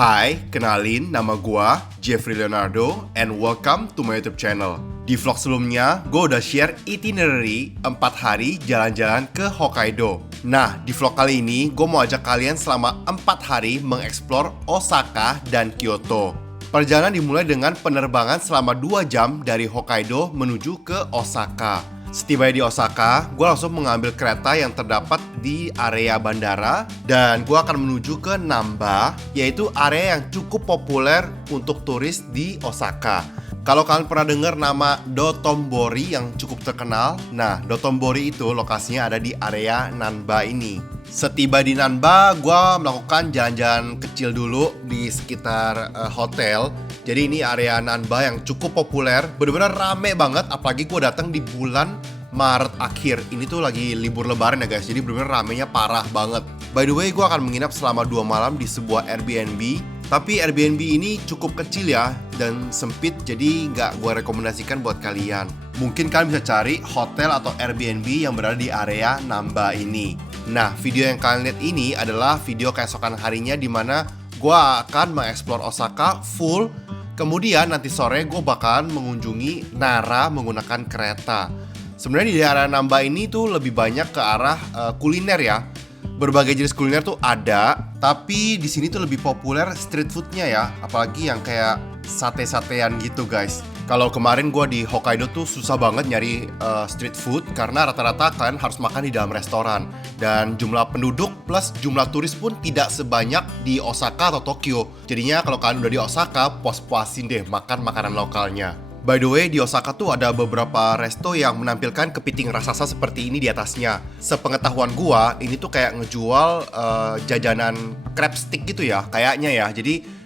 Hai, kenalin nama gua Jeffrey Leonardo and welcome to my YouTube channel. Di vlog sebelumnya, gue udah share itinerary 4 hari jalan-jalan ke Hokkaido. Nah, di vlog kali ini, gue mau ajak kalian selama 4 hari mengeksplor Osaka dan Kyoto. Perjalanan dimulai dengan penerbangan selama 2 jam dari Hokkaido menuju ke Osaka. Setibanya di Osaka, gue langsung mengambil kereta yang terdapat di area bandara dan gue akan menuju ke Namba, yaitu area yang cukup populer untuk turis di Osaka. Kalau kalian pernah dengar nama Dotonbori yang cukup terkenal, nah Dotonbori itu lokasinya ada di area Nanba ini. Setiba di Nanba, gue melakukan jalan-jalan kecil dulu di sekitar hotel. Jadi ini area Nanba yang cukup populer, bener-bener rame banget, apalagi gue datang di bulan Maret akhir. Ini tuh lagi libur lebaran ya guys, jadi bener-bener ramenya parah banget. By the way, gue akan menginap selama 2 malam di sebuah Airbnb. Tapi Airbnb ini cukup kecil ya, dan sempit, jadi nggak gue rekomendasikan buat kalian. Mungkin kalian bisa cari hotel atau Airbnb yang berada di area Namba ini. Nah, video yang kalian lihat ini adalah video keesokan harinya di mana gue akan mengeksplor Osaka full. Kemudian nanti sore gue bakalan mengunjungi Nara menggunakan kereta. Sebenarnya di area Namba ini tuh lebih banyak ke arah kuliner ya. Berbagai jenis kuliner tuh ada, tapi di sini tuh lebih populer street foodnya ya, apalagi yang kayak sate-satean gitu guys. Kalau kemarin gue di Hokkaido tuh susah banget nyari street food karena rata-rata kalian harus makan di dalam restoran. Dan jumlah penduduk plus jumlah turis pun tidak sebanyak di Osaka atau Tokyo. Jadinya kalau kalian udah di Osaka, puas-puasin deh makan makanan lokalnya. By the way, di Osaka tuh ada beberapa resto yang menampilkan kepiting raksasa seperti ini di atasnya. Sepengetahuan gua, ini tuh kayak ngejual jajanan crab stick gitu ya, kayaknya ya. Jadi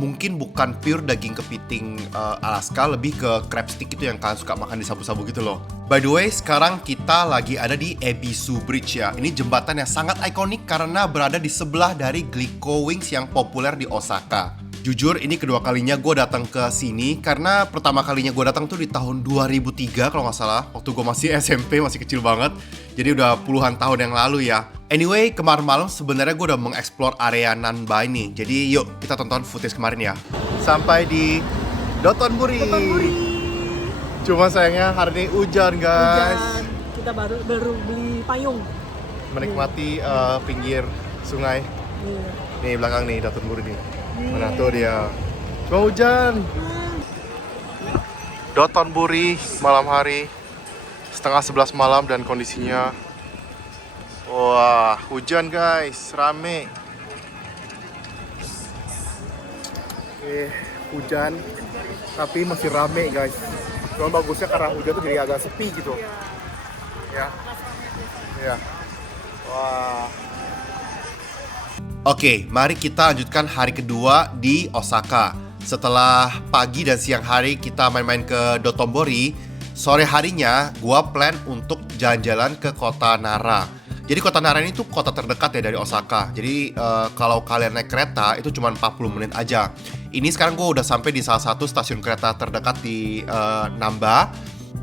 mungkin bukan pure daging kepiting Alaska, lebih ke crab stick itu yang kalian suka makan di sabu-sabu gitu loh. By the way, sekarang kita lagi ada di Ebisu Bridge ya. Ini jembatan yang sangat ikonik karena berada di sebelah dari Glico Wings yang populer di Osaka. Jujur, ini kedua kalinya gue datang ke sini karena pertama kalinya gue datang tuh di tahun 2003 kalau nggak salah. Waktu gue masih SMP, masih kecil banget. Jadi udah puluhan tahun yang lalu ya. Anyway, kemarin malam sebenarnya gue udah mengeksplor area Nanba ini. Jadi yuk kita tonton footage kemarin ya. Sampai di Dotonbori. Cuma sayangnya hari ini hujan guys. Hujan. Kita baru beli payung. Menikmati pinggir sungai. Iya. Nih belakang nih Dotonbori nih. Mana tuh dia? Cuma hujan. Dotonbori malam hari setengah 11 malam dan kondisinya wah hujan guys, rame. Hujan tapi masih rame guys. Cuma bagusnya karena hujan tuh jadi agak sepi gitu. Ya. Ya. Wah. Oke, mari kita lanjutkan hari kedua di Osaka. Setelah pagi dan siang hari kita main-main ke Dotonbori, sore harinya gua plan untuk jalan-jalan ke kota Nara. Jadi kota Nara ini tuh kota terdekat ya dari Osaka. Jadi kalau kalian naik kereta itu cuma 40 menit aja. Ini sekarang gua udah sampai di salah satu stasiun kereta terdekat di Namba.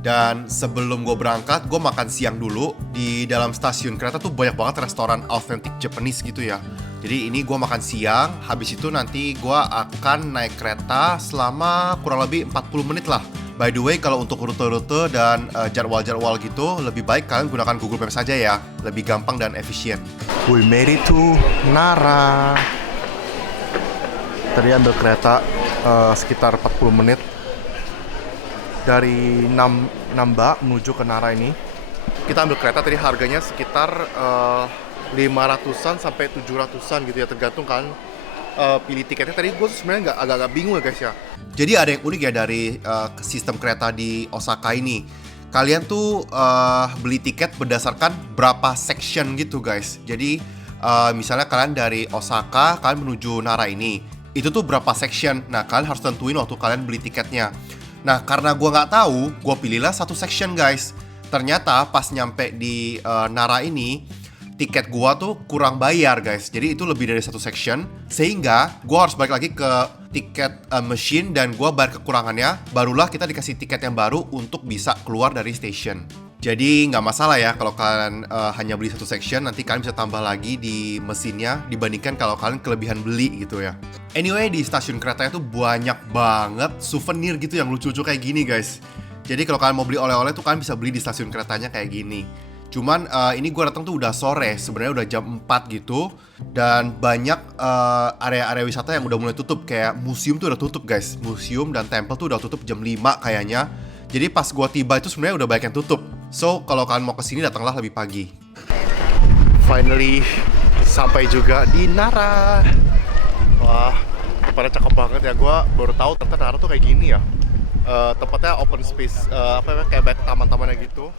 Dan sebelum gue berangkat, gue makan siang dulu. Di dalam stasiun kereta tuh banyak banget restoran authentic Japanese gitu ya. Jadi ini gue makan siang, habis itu nanti gue akan naik kereta selama kurang lebih 40 menit lah. By the way, kalau untuk rute-rute dan jadwal-jadwal gitu, lebih baik kalian gunakan Google Maps saja ya. Lebih gampang dan efisien. We made it to Nara. Tadi ambil kereta sekitar 40 menit. Dari Namba menuju ke Nara ini. Kita ambil kereta tadi harganya sekitar 500-an sampai 700-an gitu ya, tergantung kan pilih tiketnya. Tadi gue sebenarnya agak-agak bingung ya guys ya. Jadi ada yang unik ya dari sistem kereta di Osaka ini. Kalian tuh beli tiket berdasarkan berapa section gitu guys. Jadi misalnya kalian dari Osaka, kalian menuju Nara ini, itu tuh berapa section. Nah kalian harus tentuin waktu kalian beli tiketnya. Nah, karena gue nggak tahu, gue pilihlah satu section guys. Ternyata pas nyampe di Nara ini, tiket gue tuh kurang bayar guys. Jadi itu lebih dari satu section. Sehingga gue harus balik lagi ke tiket machine dan gue bayar kekurangannya. Barulah kita dikasih tiket yang baru untuk bisa keluar dari station. Jadi nggak masalah ya kalau kalian hanya beli satu section, nanti kalian bisa tambah lagi di mesinnya dibandingkan kalau kalian kelebihan beli gitu ya. Anyway, di stasiun keretanya tuh banyak banget souvenir gitu yang lucu-lucu kayak gini guys. Jadi kalau kalian mau beli oleh-oleh tuh kalian bisa beli di stasiun keretanya kayak gini. Cuman ini gue datang tuh udah sore, sebenarnya udah jam 4 gitu. Dan banyak area-area wisata yang udah mulai tutup. Kayak museum tuh udah tutup guys. Museum dan temple tuh udah tutup jam 5 kayaknya. Jadi pas gue tiba itu sebenarnya udah banyak yang tutup. So kalau kalian mau kesini datanglah lebih pagi. Finally sampai juga di Nara. Wah, tempatnya cakep banget ya. Gue baru tahu ternyata Nara tuh kayak gini ya. Tempatnya open space, kayak banyak taman-tamannya gitu.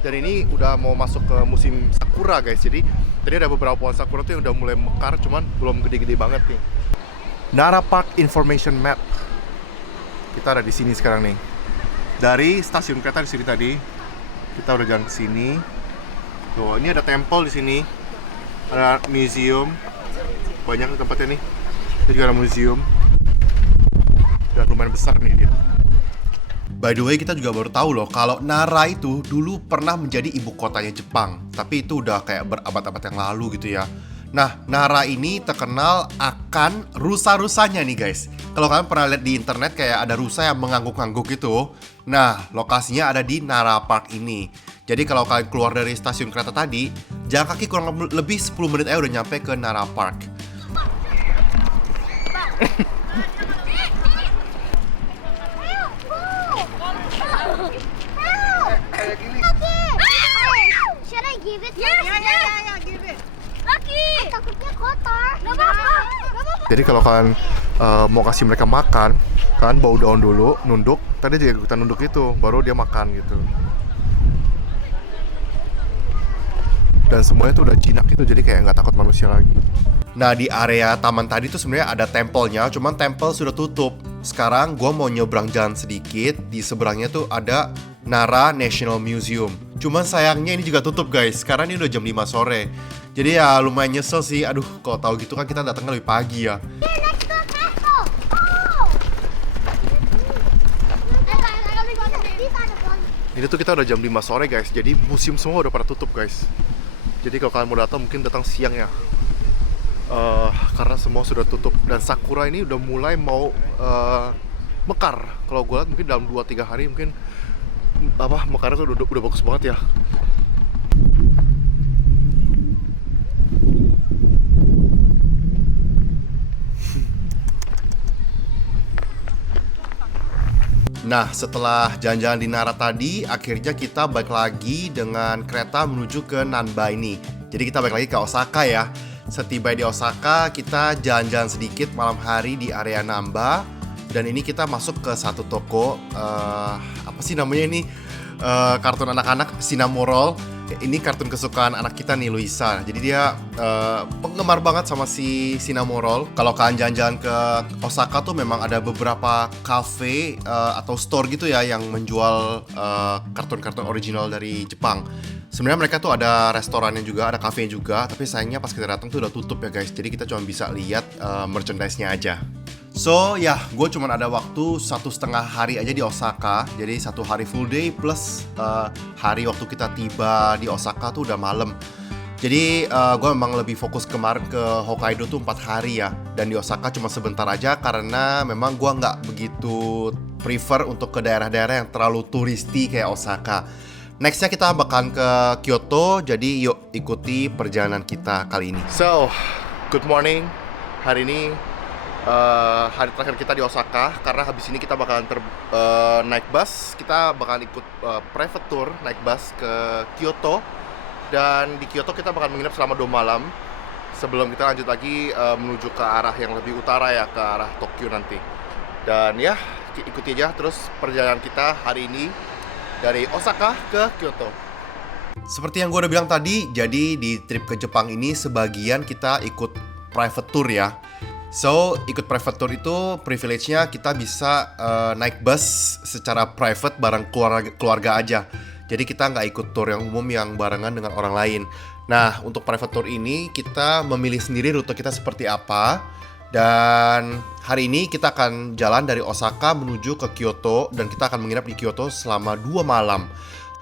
Dan ini udah mau masuk ke musim sakura guys. Jadi tadi ada beberapa pohon sakura tuh yang udah mulai mekar, cuman belum gede-gede banget nih. Nara Park Information Map. Kita ada di sini sekarang nih. Dari stasiun kereta di sini tadi, kita udah jalan ke sini. Tuh, ini ada temple di sini. Ada museum. Banyak tempatnya nih. Ini juga ada museum. Dan lumayan besar nih dia. By the way, kita juga baru tahu loh kalau Nara itu dulu pernah menjadi ibu kotanya Jepang. Tapi itu udah kayak berabad-abad yang lalu gitu ya. Nah, Nara ini terkenal akan rusa-rusanya nih guys. Kalau kalian pernah lihat di internet kayak ada rusa yang mengangguk-angguk gitu. Nah, lokasinya ada di Nara Park ini. Jadi kalau kalian keluar dari stasiun kereta tadi, jalan kaki kurang lebih 10 menit aja udah nyampe ke Nara Park. Should I give it? Yes, yeah, give it. Lucky. Takutnya kotor. Gak apa-apa. Jadi kalau kalian mau kasih mereka makan, kalian bau daun dulu, nunduk. Tadi juga kita nunduk itu, baru dia makan gitu. Dan semuanya tuh udah jinak gitu, jadi kayak nggak takut manusia lagi. Nah, di area taman tadi tuh sebenarnya ada tempelnya, cuman tempel sudah tutup. Sekarang gue mau nyebrang jalan sedikit. Di seberangnya tuh ada Nara National Museum. Cuman sayangnya ini juga tutup guys, karena ini udah jam 5 sore. Jadi ya lumayan nyesel sih. Aduh, kalau tahu gitu kan kita datangnya lebih pagi ya. Next to the castle. Oh. Ini tuh kita udah jam 5 sore guys, jadi museum semua udah pada tutup guys. Jadi kalau kalian mau datang mungkin datang siang ya. Karena semua sudah tutup. Dan sakura ini udah mulai mau mekar. Kalau gue lihat mungkin dalam 2-3 hari mungkin mekarnya tuh udah bagus banget ya. Nah, setelah jalan-jalan di Nara tadi, akhirnya kita balik lagi dengan kereta menuju ke Nanba ini. Jadi kita balik lagi ke Osaka ya. Setiba di Osaka, kita jalan-jalan sedikit malam hari di area Namba. Dan ini kita masuk ke satu toko, apa sih namanya ini? Kartun anak-anak, Cinnamoroll. Ini kartun kesukaan anak kita nih, Luisa. Jadi dia penggemar banget sama si Cinnamoroll. Kalau kalian jalan-jalan ke Osaka tuh memang ada beberapa cafe atau store gitu ya yang menjual kartun-kartun original dari Jepang. Sebenarnya mereka tuh ada restorannya juga, ada cafe juga. Tapi sayangnya pas kita datang tuh udah tutup ya guys. Jadi kita cuma bisa lihat merchandise-nya aja. So ya, gue cuma ada waktu 1,5 hari aja di Osaka. Jadi 1 hari full day plus hari waktu kita tiba di Osaka tuh udah malam. Jadi gue memang lebih fokus kemarin ke Hokkaido tuh 4 hari ya. Dan di Osaka cuma sebentar aja karena memang gue nggak begitu prefer untuk ke daerah-daerah yang terlalu turisti kayak Osaka. Nextnya kita bakalan ke Kyoto. Jadi yuk ikuti perjalanan kita kali ini. So, good morning. Hari ini hari terakhir kita di Osaka, karena habis ini kita bakalan naik bus. Kita bakalan ikut private tour naik bus ke Kyoto. Dan di Kyoto kita bakalan menginap selama 2 malam sebelum kita lanjut lagi menuju ke arah yang lebih utara ya, ke arah Tokyo nanti. Dan ya, ikuti aja terus perjalanan kita hari ini dari Osaka ke Kyoto. Seperti yang gue udah bilang tadi, jadi di trip ke Jepang ini sebagian kita ikut private tour ya. So, ikut private tour itu privilege-nya kita bisa naik bus secara private bareng keluarga aja. Jadi kita nggak ikut tour yang umum yang barengan dengan orang lain. Nah, untuk private tour ini kita memilih sendiri rute kita seperti apa. Dan hari ini kita akan jalan dari Osaka menuju ke Kyoto. Dan kita akan menginap di Kyoto selama 2 malam.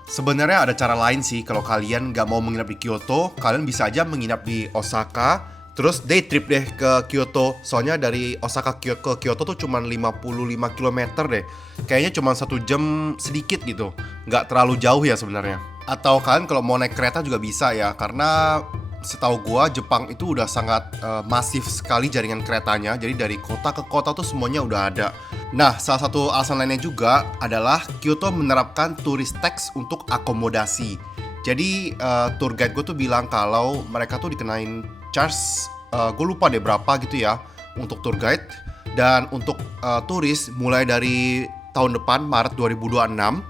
Sebenarnya ada cara lain sih. Kalau kalian nggak mau menginap di Kyoto, kalian bisa aja menginap di Osaka, Terus day trip deh ke Kyoto. Soalnya dari Osaka ke Kyoto tuh cuma 55 km deh. Kayaknya cuma 1 jam sedikit gitu. Nggak terlalu jauh ya sebenarnya. Atau kalian kalau mau naik kereta juga bisa ya. Karena setahu gua Jepang itu udah sangat masif sekali jaringan keretanya. Jadi dari kota ke kota tuh semuanya udah ada. Nah, salah satu alasan lainnya juga adalah Kyoto menerapkan tourist tax untuk akomodasi. Jadi tour guide gue tuh bilang kalau mereka tuh dikenain charge, gue lupa deh berapa gitu ya untuk tour guide. Dan untuk turis mulai dari tahun depan Maret 2026,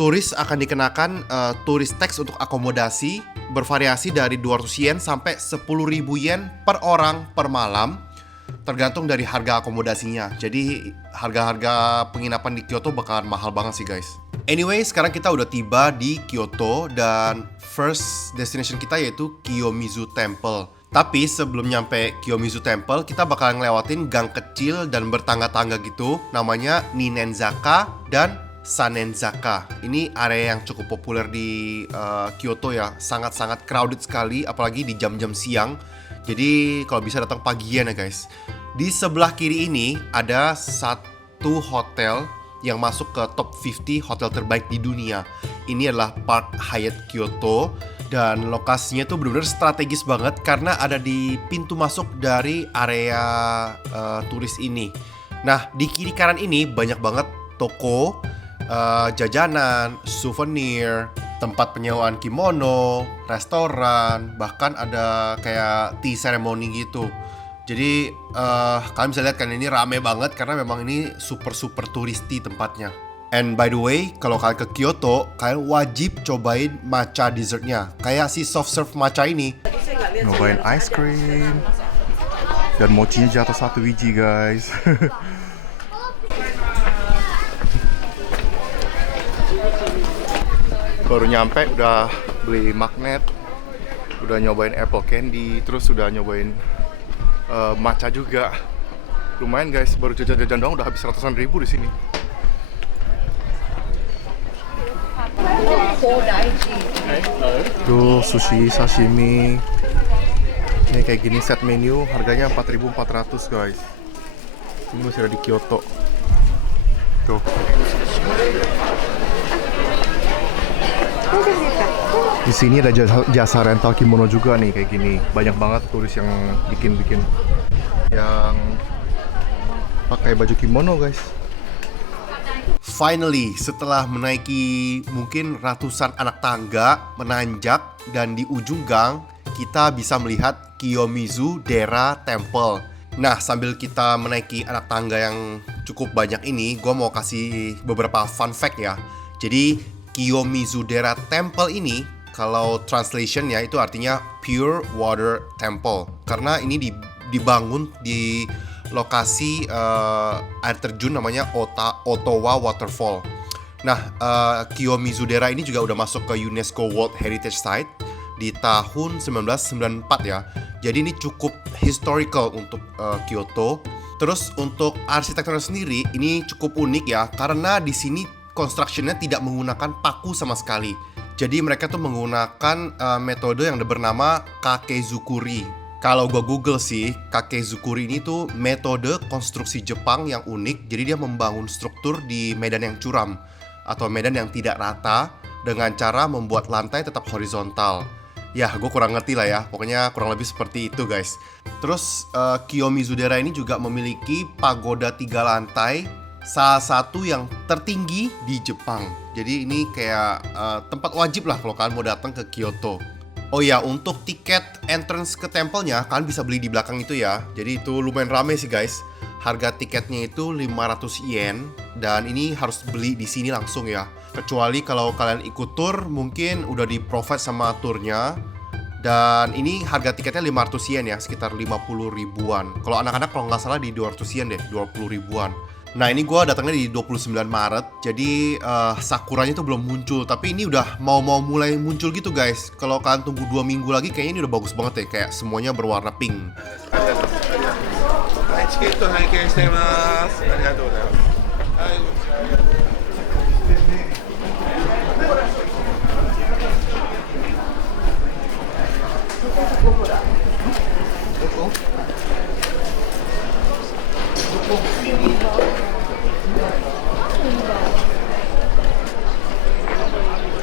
turis akan dikenakan tourist tax untuk akomodasi bervariasi dari 200 yen sampai 10.000 yen per orang per malam, tergantung dari harga akomodasinya. Jadi harga-harga penginapan di Kyoto bakalan mahal banget sih guys. Anyway, sekarang kita udah tiba di Kyoto dan first destination kita yaitu Kiyomizu Temple. Tapi sebelum nyampe Kiyomizu Temple, kita bakalan ngelewatin gang kecil dan bertangga-tangga gitu, namanya Ninenzaka dan Sanenzaka. Ini area yang cukup populer di Kyoto ya, sangat-sangat crowded sekali, apalagi di jam-jam siang. Jadi kalau bisa datang pagian ya guys. Di sebelah kiri ini ada satu hotel yang masuk ke top 50 hotel terbaik di dunia. Ini adalah Park Hyatt Kyoto dan lokasinya tuh benar-benar strategis banget karena ada di pintu masuk dari area turis ini. Nah, di kiri kanan ini banyak banget toko, jajanan, souvenir, tempat penyewaan kimono, restoran, bahkan ada kayak tea ceremony gitu. Jadi kalian bisa lihat kan ini rame banget karena memang ini super turisti tempatnya. And by the way, kalau kalian ke Kyoto, kalian wajib cobain matcha dessertnya. Kayak si soft serve matcha ini. Nyobain ice cream. Dan mochinya jatuh 1 biji guys. Baru nyampe udah beli magnet, udah nyobain apple candy, terus udah nyobain matcha juga. Lumayan guys, baru jajan-jajan doang udah habis ratusan ribu di sini. Tuh sushi, sashimi. Ini kayak gini set menu, harganya 4.400 guys. Ini masih ada di Kyoto. Tuh. Di sini ada jasa rental kimono juga nih kayak gini. Banyak banget turis yang bikin yang pakai baju kimono guys. Finally, setelah menaiki mungkin ratusan anak tangga, menanjak, dan di ujung gang, kita bisa melihat Kiyomizu Dera Temple. Nah, sambil kita menaiki anak tangga yang cukup banyak ini, gue mau kasih beberapa fun fact ya. Jadi, Kiyomizu Dera Temple ini, kalau translationnya itu artinya Pure Water Temple. Karena ini dibangun di lokasi air terjun namanya Otowa Waterfall. Nah, Kiyomizu Dera ini juga udah masuk ke UNESCO World Heritage Site di tahun 1994 ya. Jadi ini cukup historical untuk Kyoto. Terus untuk arsitekturnya sendiri ini cukup unik ya, karena di sini construction-nya tidak menggunakan paku sama sekali. Jadi mereka tuh menggunakan metode yang bernama Kakezukuri. Kalau gue Google sih, Kakezukuri ini tuh metode konstruksi Jepang yang unik. Jadi dia membangun struktur di medan yang curam atau medan yang tidak rata dengan cara membuat lantai tetap horizontal. Ya, gue kurang ngerti lah ya. Pokoknya kurang lebih seperti itu guys. Terus Kiyomizu Dera ini juga memiliki pagoda 3 lantai, salah satu yang tertinggi di Jepang. Jadi ini kayak tempat wajib lah kalau kalian mau datang ke Kyoto. Oh ya, untuk tiket entrance ke tempelnya kalian bisa beli di belakang itu ya. Jadi itu lumayan rame sih guys. Harga tiketnya itu 500 yen dan ini harus beli di sini langsung ya. Kecuali kalau kalian ikut tour mungkin udah di provide sama turnya. Dan ini harga tiketnya 500 yen ya, sekitar 50 ribuan. Kalau anak-anak kalau nggak salah di 200 yen deh, 20 ribuan. Nah ini gue datangnya di 29 Maret, jadi sakuranya tuh belum muncul. Tapi ini udah mau mulai muncul gitu guys. Kalau kalian tunggu 2 minggu lagi, kayaknya ini udah bagus banget ya. Kayak semuanya berwarna pink.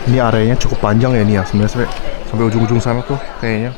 Ini areanya cukup panjang ya, ini ya sebenarnya sampai ujung-ujung sana tuh kayaknya.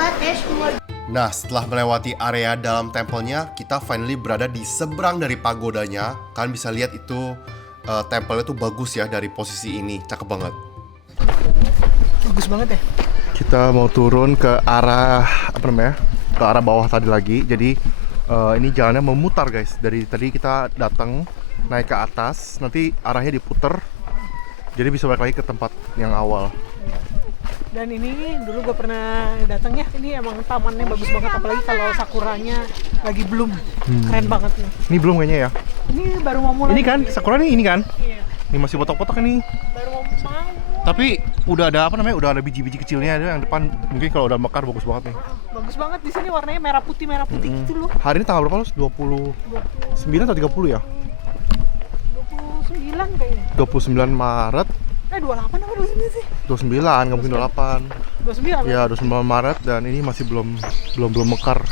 But there's more. Nah, setelah melewati area dalam tempelnya, kita finally berada di seberang dari pagodanya. Kalian bisa lihat itu tempelnya tuh bagus ya dari posisi ini, cakep banget. Bagus banget ya. Kita mau turun ke arah apa namanya? Ke arah bawah tadi lagi. Jadi ini jalannya memutar guys. Dari tadi kita datang naik ke atas, nanti arahnya diputer. Jadi bisa balik lagi ke tempat yang awal. Dan ini dulu gue pernah datang ya. Ini emang tamannya bagus banget, apalagi kalau sakuranya lagi bloom. Keren banget nih. Ini belum kayaknya ya. Ini baru mau mulai. Ini kan sakura nih, ini kan. Iya. Ini masih potok-potok ini. Baru mau. Tapi udah ada apa namanya? Udah ada biji-biji kecilnya ada yang depan. Mungkin kalau udah mekar bagus banget nih. Bagus banget di sini, warnanya merah putih gitu loh. Hari ini tanggal berapa, Lus? 29 atau 30 ya? 29 kayaknya. 29 Maret. 28 apa 29 sih? 29, nggak mungkin 28. 29. Ya, 29 Maret dan ini masih belum mekar.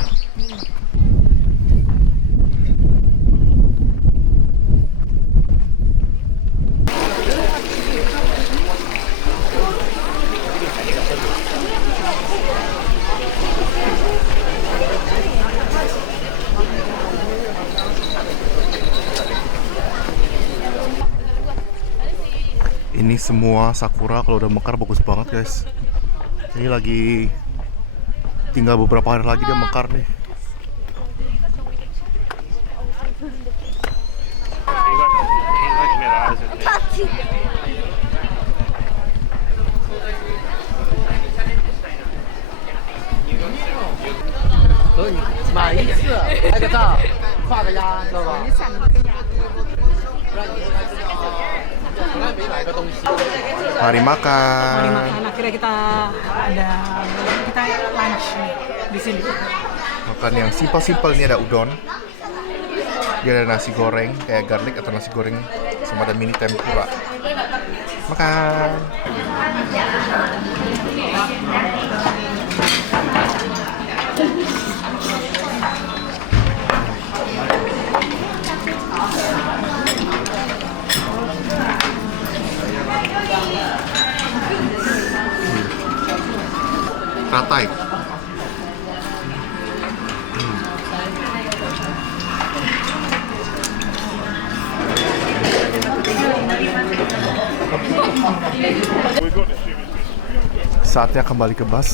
Ini semua sakura kalau udah mekar bagus banget guys. Ini lagi tinggal beberapa hari lagi dia mekar nih. Mari makan. Mari makan. Akhirnya kita lunch nih di sini. Makan yang simpel-simpel, ini ada udon. Dia ada nasi goreng kayak garlic atau nasi goreng sama ada mini tempura. Makan. Ratai. Saatnya kembali ke bus.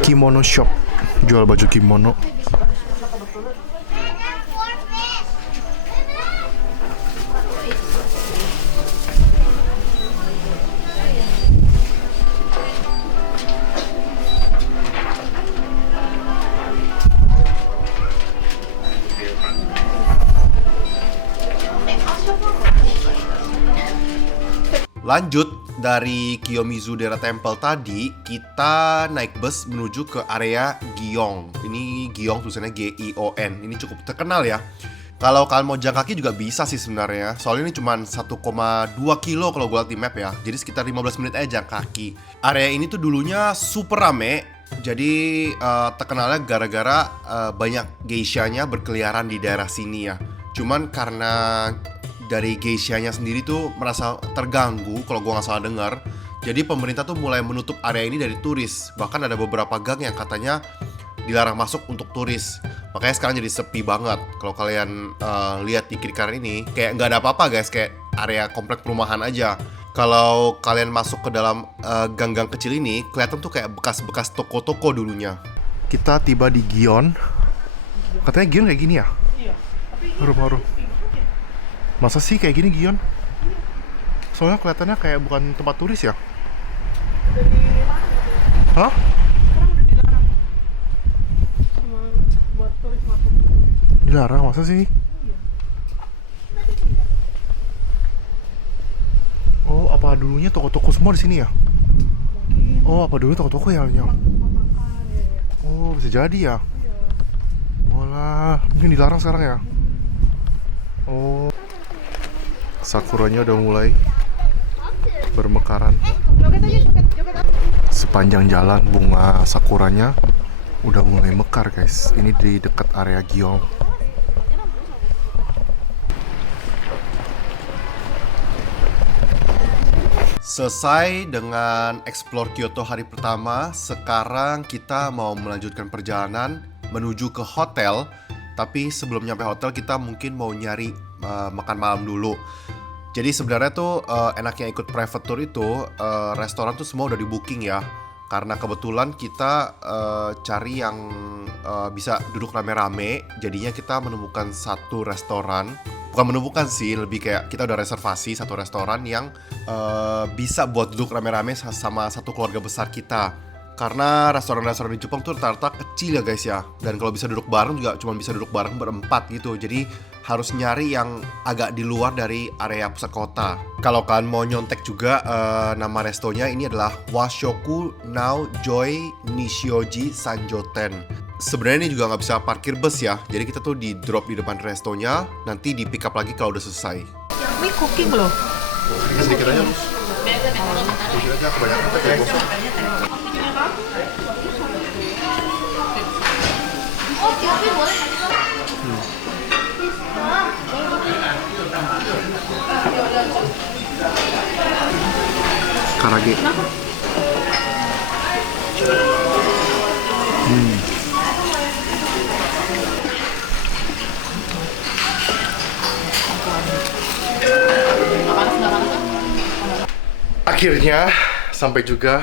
Kimono shop, jual baju kimono. Lanjut, dari Kiyomizu Daerah Temple tadi, kita naik bus menuju ke area Gyeong. Ini Gyeong tulisannya Gion. Ini cukup terkenal ya. Kalau kalian mau jalan kaki juga bisa sih sebenarnya. Soalnya ini cuma 1,2 kilo kalau gue lihat di map ya. Jadi sekitar 15 menit aja jalan kaki. Area ini tuh dulunya super rame. Jadi terkenalnya gara-gara banyak geishanya berkeliaran di daerah sini ya. Cuman karena dari geishanya sendiri tuh merasa terganggu kalau gue nggak salah dengar. Jadi pemerintah tuh mulai menutup area ini dari turis. Bahkan ada beberapa gang yang katanya dilarang masuk untuk turis. Makanya sekarang jadi sepi banget. Kalau kalian lihat di kiri kanan ini, kayak nggak ada apa-apa guys, kayak area komplek perumahan aja. Kalau kalian masuk ke dalam gang-gang kecil ini, kelihatan tuh kayak bekas-bekas toko-toko dulunya. Kita tiba di Gion. Katanya Gion kayak gini ya? Iya. Harum-harum. Masa sih kayak gini Gion? Soalnya kelihatannya kayak bukan tempat turis ya? Udah dilarang. Hah? Sekarang udah dilarang. Sama buat turis masuk. Dilarang masa sih? Oh, apa dulunya toko-toko semua di sini ya? Mungkin Oh, apa dulu toko-toko ya? makan ya. Oh, bisa jadi ya? Iya. Walah, mungkin dilarang sekarang ya? Oh, sakuranya udah mulai bermekaran. Joget aja, joget aja. Sepanjang jalan bunga sakuranya udah mulai mekar guys. Ini di dekat area Gyeong. Selesai dengan explore Kyoto hari pertama, sekarang kita mau melanjutkan perjalanan menuju ke hotel. Tapi sebelum nyampe hotel kita mungkin mau nyari makan malam dulu. Jadi sebenarnya tuh enaknya ikut private tour itu restoran tuh semua udah di booking ya. Karena kebetulan kita cari yang bisa duduk rame-rame. Jadinya kita menemukan satu restoran. Bukan menemukan sih, lebih kayak kita udah reservasi satu restoran yang bisa buat duduk rame-rame sama satu keluarga besar kita. Karena restoran-restoran di Jepang tuh rata-rata kecil ya guys ya. Dan kalau bisa duduk bareng juga cuma bisa duduk bareng berempat gitu. Jadi harus nyari yang agak di luar dari area pusat kota. Kalau kalian mau nyontek juga, nama restonya ini adalah Washoku Nao Joy Nishioji Sanjoten. Sebenarnya ini juga nggak bisa parkir bus ya. Jadi kita tuh di drop di depan restonya, nanti di pick up lagi kalau udah selesai. Ini cooking loh. Sedikit aja Lus. Sedikit aja, kebanyakan kayak gosong. Oh, tapi boleh. Karage. Akhirnya sampai juga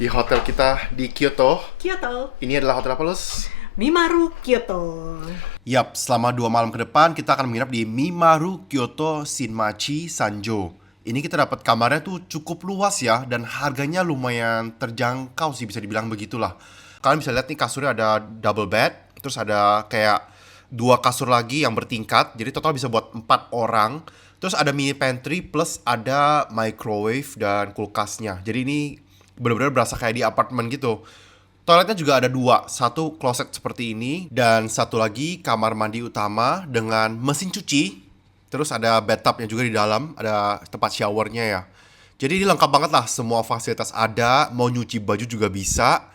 di hotel kita di Kyoto. Kyoto. Ini adalah hotel apa, Lus? Mimaru Kyoto. Yap, selama 2 malam ke depan kita akan menginap di Mimaru Kyoto Shinmachi Sanjo. Ini kita dapat kamarnya tuh cukup luas ya, dan harganya lumayan terjangkau sih, bisa dibilang begitulah. Kalian bisa lihat nih kasurnya ada double bed, terus ada kayak 2 kasur lagi yang bertingkat, jadi total bisa buat 4 orang. Terus ada mini pantry plus ada microwave dan kulkasnya. Jadi ini benar-benar berasa kayak di apartemen gitu. Toiletnya juga ada 2, satu kloset seperti ini dan satu lagi kamar mandi utama dengan mesin cuci. Terus ada bathtubnya juga di dalam, ada tempat showernya ya. Jadi ini lengkap banget lah, semua fasilitas ada, mau nyuci baju juga bisa,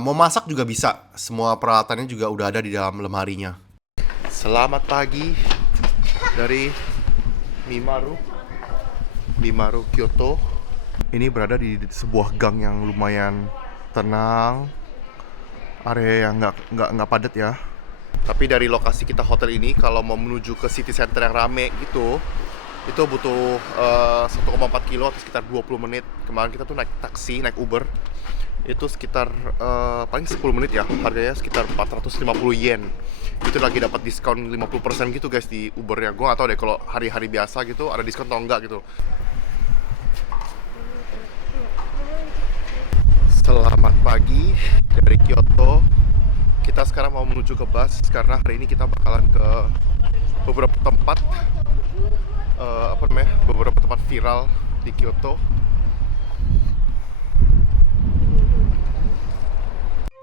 mau masak juga bisa. Semua peralatannya juga udah ada di dalam lemarinya. Selamat pagi dari Mimaru Kyoto. Ini berada di sebuah gang yang lumayan tenang, area yang nggak padat ya. Tapi dari lokasi kita hotel ini, kalau mau menuju ke city center yang rame gitu, itu butuh 1,4 kilo atau sekitar 20 menit. Kemarin kita tuh naik taksi, naik Uber, itu sekitar paling 10 menit ya. Harganya sekitar 450 yen. Itu lagi dapat diskon 50% gitu guys di Ubernya. Gue gak tau deh kalau hari-hari biasa gitu ada diskon atau enggak gitu. Selamat pagi dari Kyoto. Kita sekarang mau menuju ke bus karena hari ini kita bakalan ke beberapa tempat beberapa tempat viral di Kyoto.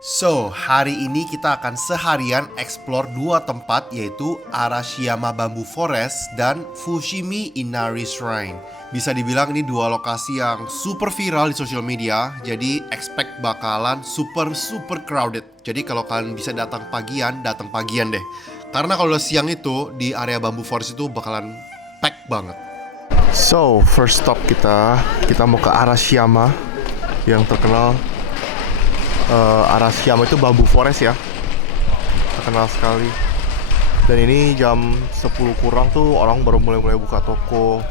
So, hari ini kita akan seharian explore dua tempat, yaitu Arashiyama Bamboo Forest dan Fushimi Inari Shrine. Bisa dibilang ini dua lokasi yang super viral di social media, jadi expect bakalan super crowded. Jadi kalau kalian bisa datang pagian deh. Karena kalau siang itu di area Bamboo Forest itu bakalan pack banget. So, first stop kita mau ke Arashiyama yang terkenal. Arashiyama itu Bamboo Forest ya, terkenal sekali. Dan ini jam 10 kurang tuh orang baru mulai buka toko.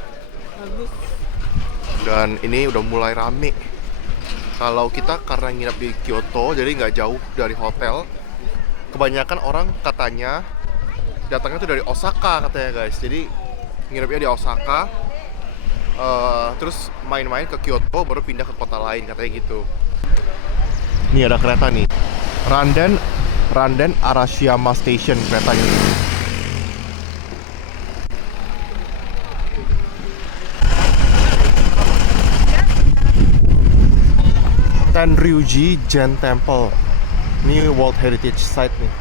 Dan ini udah mulai rame. Kalau kita karena nginep di Kyoto, jadi nggak jauh dari hotel. Kebanyakan orang katanya datangnya tuh dari Osaka katanya guys. Jadi nginepnya di Osaka, terus main-main ke Kyoto, baru pindah ke kota lain katanya gitu. Nih ada kereta nih, Randen Arashiyama Station keretanya. Tenryuji Zen Temple. Ini World Heritage Site nih.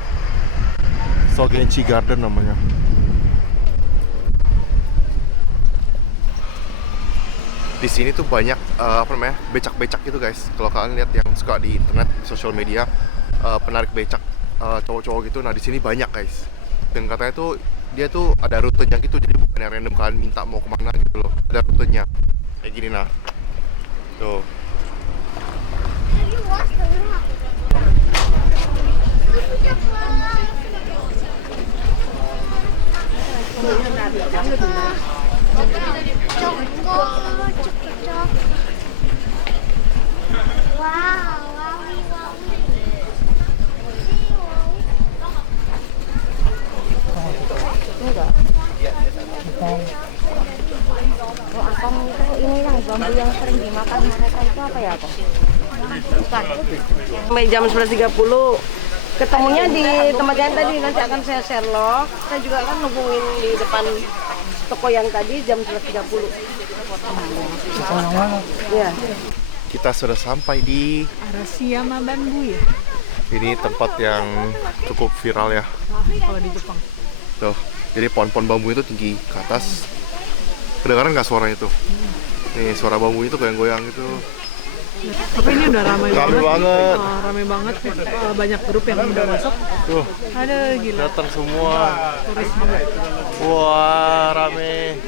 Sogenchi Garden namanya. Di sini tuh banyak becak-becak gitu guys. Kalau kalian lihat yang suka di internet, di social media, penarik becak cowok-cowok gitu. Nah di sini banyak guys. Dan katanya tuh dia tuh ada rutenya gitu. Jadi bukan yang random kalian minta mau kemana gitu loh. Ada rutenya. Kayak gini nah. Tuh. Ini yang bambu yang sering dimakan mereka itu apa ya, Kok? Bukan. Sampai jam 11.30. Ketemunya di tempat yang tadi, nanti akan saya share loh. Saya juga akan hubungin di depan toko yang tadi jam 11.30. Ya. Kita sudah sampai di Arashiyama Bamboo ya? ini tempat yang cukup viral ya. Kalau di Jepang. Tuh, jadi pohon-pohon bambu itu tinggi ke atas. Kedengaran nggak suaranya tuh? Nih suara bambu itu goyang-goyang gitu. Tapi ini udah ramai Ramai banget. Ramai banget. Banyak grup yang udah masuk. Tuh, Ada gila. datang semua. Turis banget. Wah, rame.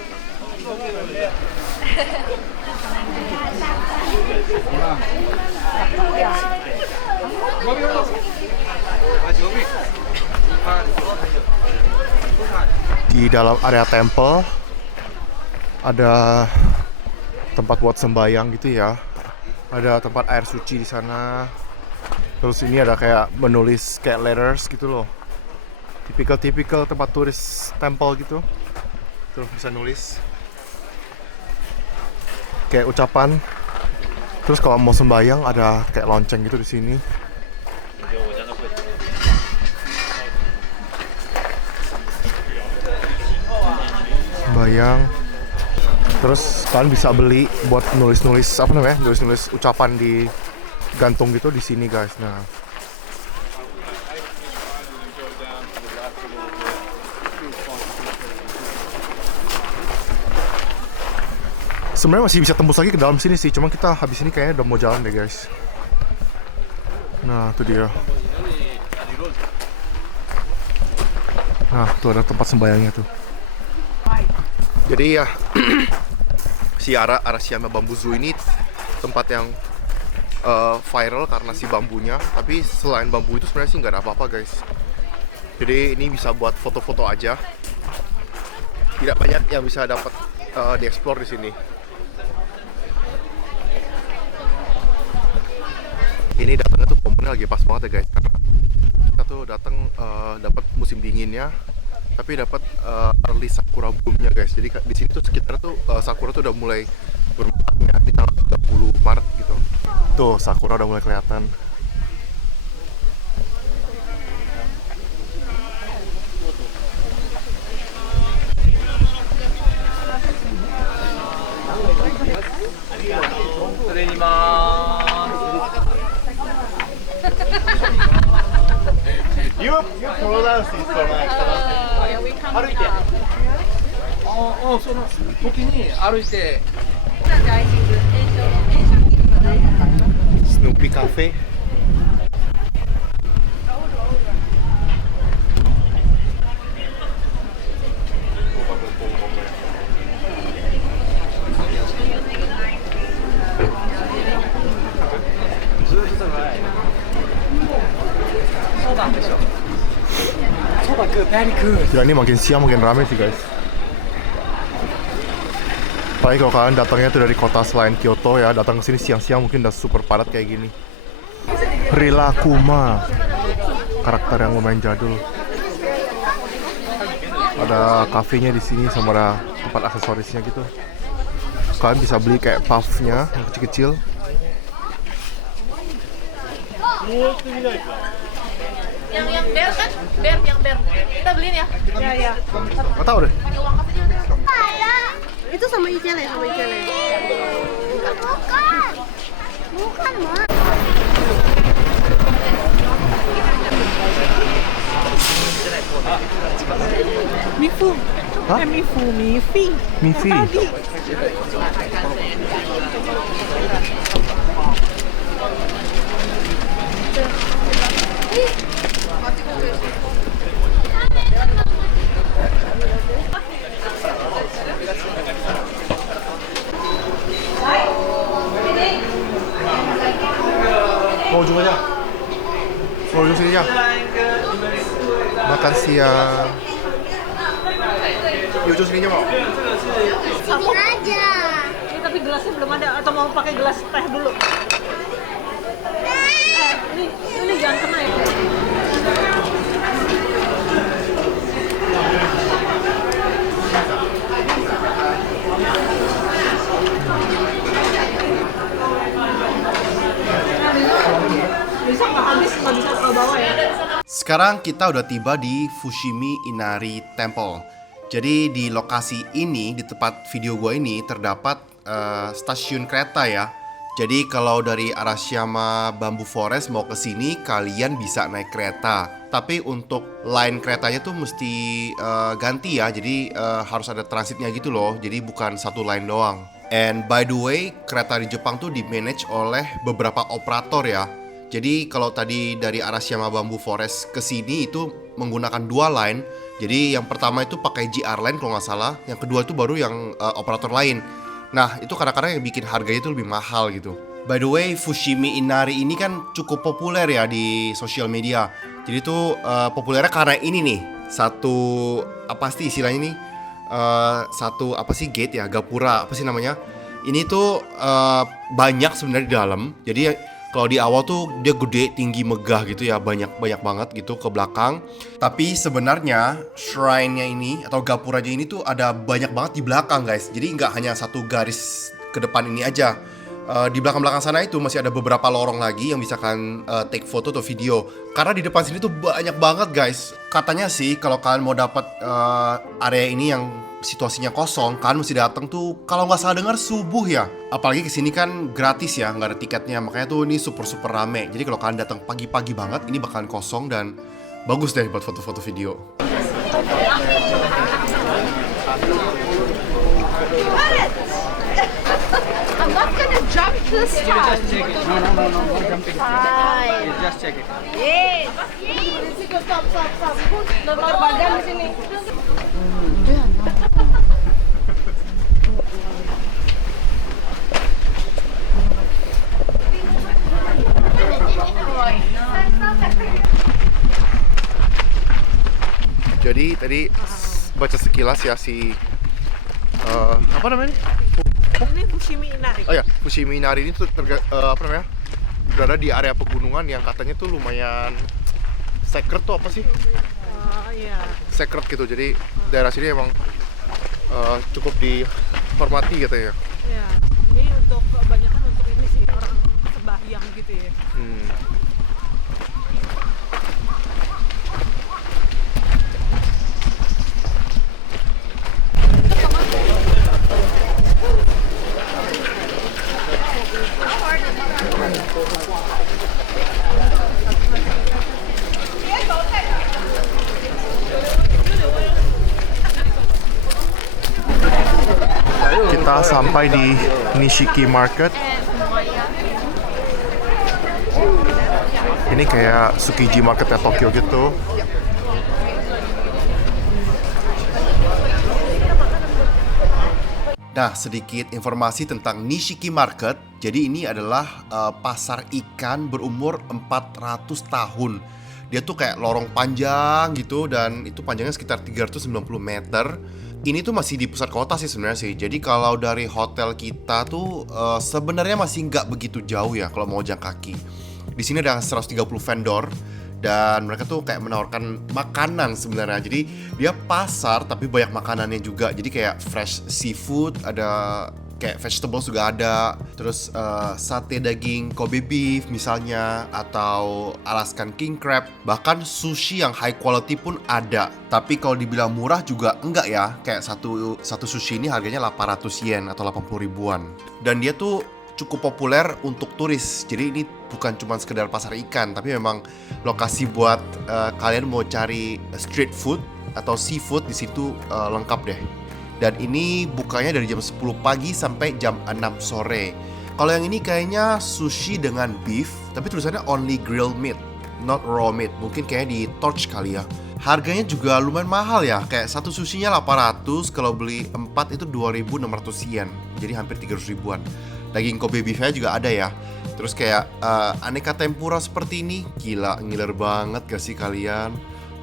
Di dalam area temple ada tempat buat sembayang gitu ya. Ada tempat air suci di sana. Terus ini ada kayak menulis kayak letters gitu loh. Typical tempat turis temple gitu. Tuh bisa nulis kayak ucapan. Terus kalau mau sembayang ada kayak lonceng gitu di sini. Sembayang. Terus kalian bisa beli buat nulis-nulis apa namanya? Nulis-nulis ucapan di gantung gitu di sini guys. Nah. Sebenarnya masih bisa tembus lagi ke dalam sini sih, cuma kita habis ini kayaknya udah mau jalan deh guys. Nah, itu dia. Nah, tuh ada tempat sembayangnya tuh. Jadi ya, si Arashiyama Bamboo Zoo ini tempat yang viral karena si bambunya. Tapi selain bambu itu sebenarnya sih nggak ada apa-apa guys. Jadi ini bisa buat foto-foto aja. Tidak banyak yang bisa dapat dieksplor di sini. Ini datangnya tuh momennya lagi pas banget ya guys, karena kita tuh datang dapat musim dinginnya, tapi dapat early sakura bloomnya guys. Jadi di sini tuh sekitar tuh sakura tuh udah mulai bermekar di tanggal 30 Maret gitu. Tuh sakura udah mulai kelihatan. Snoopy Cafe. Gila, ini makin siang makin rame sih guys. Apalagi kalau kalian datangnya tuh dari kota selain Kyoto ya, datang ke sini siang-siang mungkin udah super padat kayak gini. Rilakkuma, karakter yang lumayan jadul. Ada kafenya di sini sama ada tempat aksesorisnya gitu. Kalian bisa beli kayak puffnya yang kecil-kecil. Yang bear kan? Yang bear. Kita beliin ya? Ya. Nggak tahu deh. Pakai uang kas aja udah. Itu sama icele, Bukan, Ma. Mifu. Hah? Mifi. Mifi. Tadi. Mau ujung aja. Mau ujung sini aja. Makan siang. Di ujung sininya mau. Sini aja. Ini tapi gelasnya belum ada, atau mau pakai gelas teh dulu? Ini jangan kena ya. Bisa nggak habis, nggak bisa ke bawah ya. Sekarang kita udah tiba di Fushimi Inari Temple. Jadi di lokasi ini, di tempat video gua ini terdapat stasiun kereta ya. Jadi kalau dari Arashiyama Bamboo Forest mau ke sini kalian bisa naik kereta. Tapi untuk line keretanya tuh mesti ganti ya. Jadi harus ada transitnya gitu loh. Jadi bukan satu line doang. And by the way, kereta di Jepang tuh di-manage oleh beberapa operator ya. Jadi kalau tadi dari Arashiyama Bamboo Forest ke sini itu menggunakan dua line. Jadi yang pertama itu pakai JR Line kalau nggak salah. Yang kedua itu baru yang operator lain. Nah itu kadang-kadang yang bikin harganya itu lebih mahal gitu. By the way, Fushimi Inari ini kan cukup populer ya di sosial media. Jadi itu populernya karena ini nih. Satu apa sih istilahnya nih? Satu apa sih gate ya, gapura apa sih namanya? Ini tuh banyak sebenarnya di dalam. Jadi kalau di awal tuh dia gede, tinggi, megah gitu ya, banyak banget gitu ke belakang. Tapi sebenarnya shrine-nya ini atau gapuranya ini tuh ada banyak banget di belakang guys. Jadi nggak hanya satu garis ke depan ini aja. Di belakang-belakang sana itu masih ada beberapa lorong lagi yang bisa kalian take foto atau video. Karena di depan sini tuh banyak banget guys. Katanya sih kalau kalian mau dapat area ini yang situasinya kosong, kalian mesti datang tuh kalau nggak salah dengar subuh ya. Apalagi kesini kan gratis ya, nggak ada tiketnya. Makanya tuh ini super rame. Jadi kalau kalian datang pagi-pagi banget, ini bakalan kosong dan bagus deh buat foto-foto video. I'm not gonna jump this time. Just check it. No jumping. You just check it. Yes. Stop. Dokter badan di sini. Jadi tadi baca sekilas ya si apa namanya? Ini Fushimi Inari. Oh ya, Fushimi Inari ini tuh apa namanya? Berada di area pegunungan yang katanya tuh lumayan sacred tuh apa sih? Iya. Sacred gitu. Jadi daerah sini emang cukup dihormati gitu ya. Iya. Ini untuk kebanyakan untuk ini sih orang sembahyang gitu ya. Kita sampai di Nishiki Market. Ini kayak Tsukiji Market ya Tokyo gitu. Nah, sedikit informasi tentang Nishiki Market. Jadi ini adalah pasar ikan berumur 400 tahun. Dia tuh kayak lorong panjang gitu, dan itu panjangnya sekitar 390 meter. Ini tuh masih di pusat kota sih sebenarnya sih. Jadi kalau dari hotel kita tuh sebenarnya masih nggak begitu jauh ya kalau mau jalan kaki. Di sini ada 130 vendor. Dan mereka tuh kayak menawarkan makanan sebenarnya. Jadi dia pasar tapi banyak makanannya juga. Jadi kayak fresh seafood, ada kayak vegetables juga ada. Terus sate daging Kobe beef misalnya, atau Alaskan king crab. Bahkan sushi yang high quality pun ada. Tapi kalau dibilang murah juga enggak ya. Kayak satu sushi ini harganya 800 yen atau 80 ribuan. Dan dia tuh cukup populer untuk turis. Jadi ini bukan cuma sekedar pasar ikan, tapi memang lokasi buat kalian mau cari street food atau seafood di situ lengkap deh. Dan ini bukanya dari jam 10 pagi sampai jam 6 sore. Kalau yang ini kayaknya sushi dengan beef, tapi tulisannya only grilled meat, not raw meat. Mungkin kayaknya di torch kali ya. Harganya juga lumayan mahal ya. Kayak satu sushinya 800, kalau beli 4 itu 2.600 yen. Jadi hampir 300 ribuan. Daging Kobe beef-nya juga ada ya. Terus kayak aneka tempura seperti ini. Gila, ngiler banget gak sih kalian?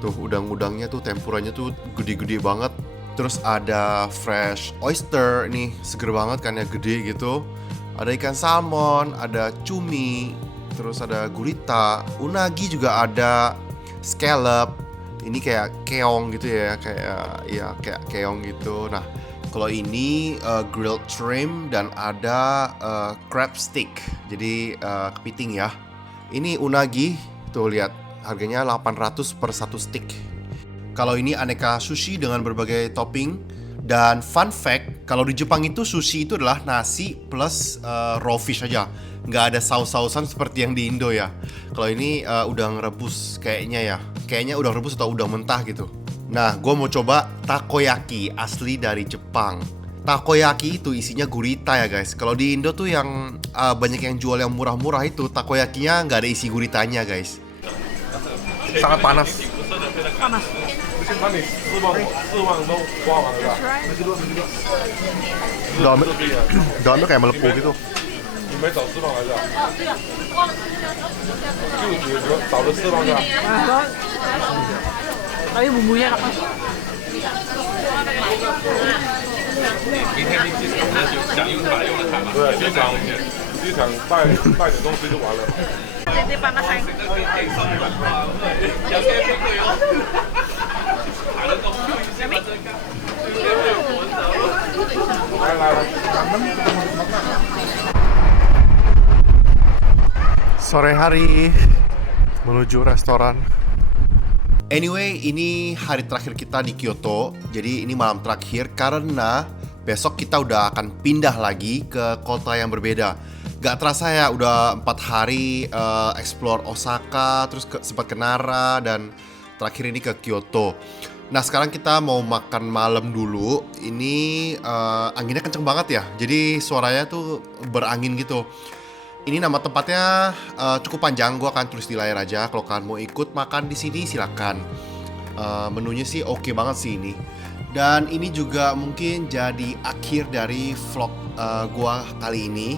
Tuh udang-udangnya tuh, tempuranya tuh gede-gede banget. Terus ada fresh oyster, ini seger banget kan ya, gede gitu. Ada ikan salmon, ada cumi, terus ada gurita, unagi juga ada, scallop. Ini kayak keong gitu ya, kayak keong gitu. Nah, kalau ini grilled shrimp dan ada crab stick. Jadi kepiting ya. Ini unagi, tuh lihat harganya 800 per satu stick. Kalau ini aneka sushi dengan berbagai topping. Dan fun fact, kalau di Jepang itu sushi itu adalah nasi plus raw fish aja. Nggak ada saus-sausan seperti yang di Indo ya. Kalau ini udang rebus kayaknya ya. Kayaknya udang rebus atau udang mentah gitu. Nah, gue mau coba takoyaki asli dari Jepang. Takoyaki itu isinya gurita ya guys. Kalau di Indo tuh yang banyak yang jual yang murah-murah itu, takoyakinya nggak ada isi guritanya guys. Sangat panas. Dalamnya kayak melepuh gitu. Tapi bumbunya enak. Jadi panas sayang. Sore hari menuju restoran. Anyway, ini hari terakhir kita di Kyoto. Jadi ini malam terakhir karena besok kita udah akan pindah lagi ke kota yang berbeda. Gak terasa ya, udah 4 hari explore Osaka, terus sempat ke Nara, dan terakhir ini ke Kyoto. Nah, sekarang kita mau makan malam dulu. Ini anginnya kenceng banget ya, jadi suaranya tuh berangin gitu. Ini nama tempatnya cukup panjang, gue akan tulis di layar aja. Kalau kalian mau ikut makan di sini silakan. Menunya sih oke banget sih ini. Dan ini juga mungkin jadi akhir dari vlog gue kali ini.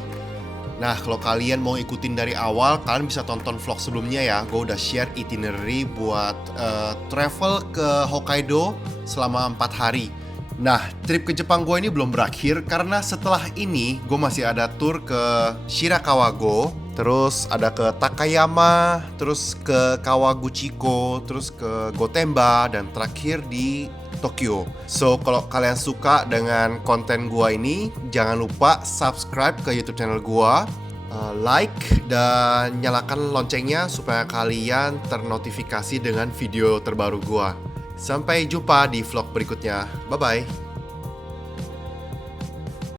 Nah, kalau kalian mau ikutin dari awal, kalian bisa tonton vlog sebelumnya ya. Gue udah share itinerary buat travel ke Hokkaido selama 4 hari. Nah, trip ke Jepang gue ini belum berakhir karena setelah ini gue masih ada tour ke Shirakawa-go, terus ada ke Takayama, terus ke Kawaguchiko, terus ke Gotemba, dan terakhir di Tokyo. So, kalau kalian suka dengan konten gue ini, jangan lupa subscribe ke YouTube channel gue, like, dan nyalakan loncengnya supaya kalian ternotifikasi dengan video terbaru gue. Sampai jumpa di vlog berikutnya. Bye-bye.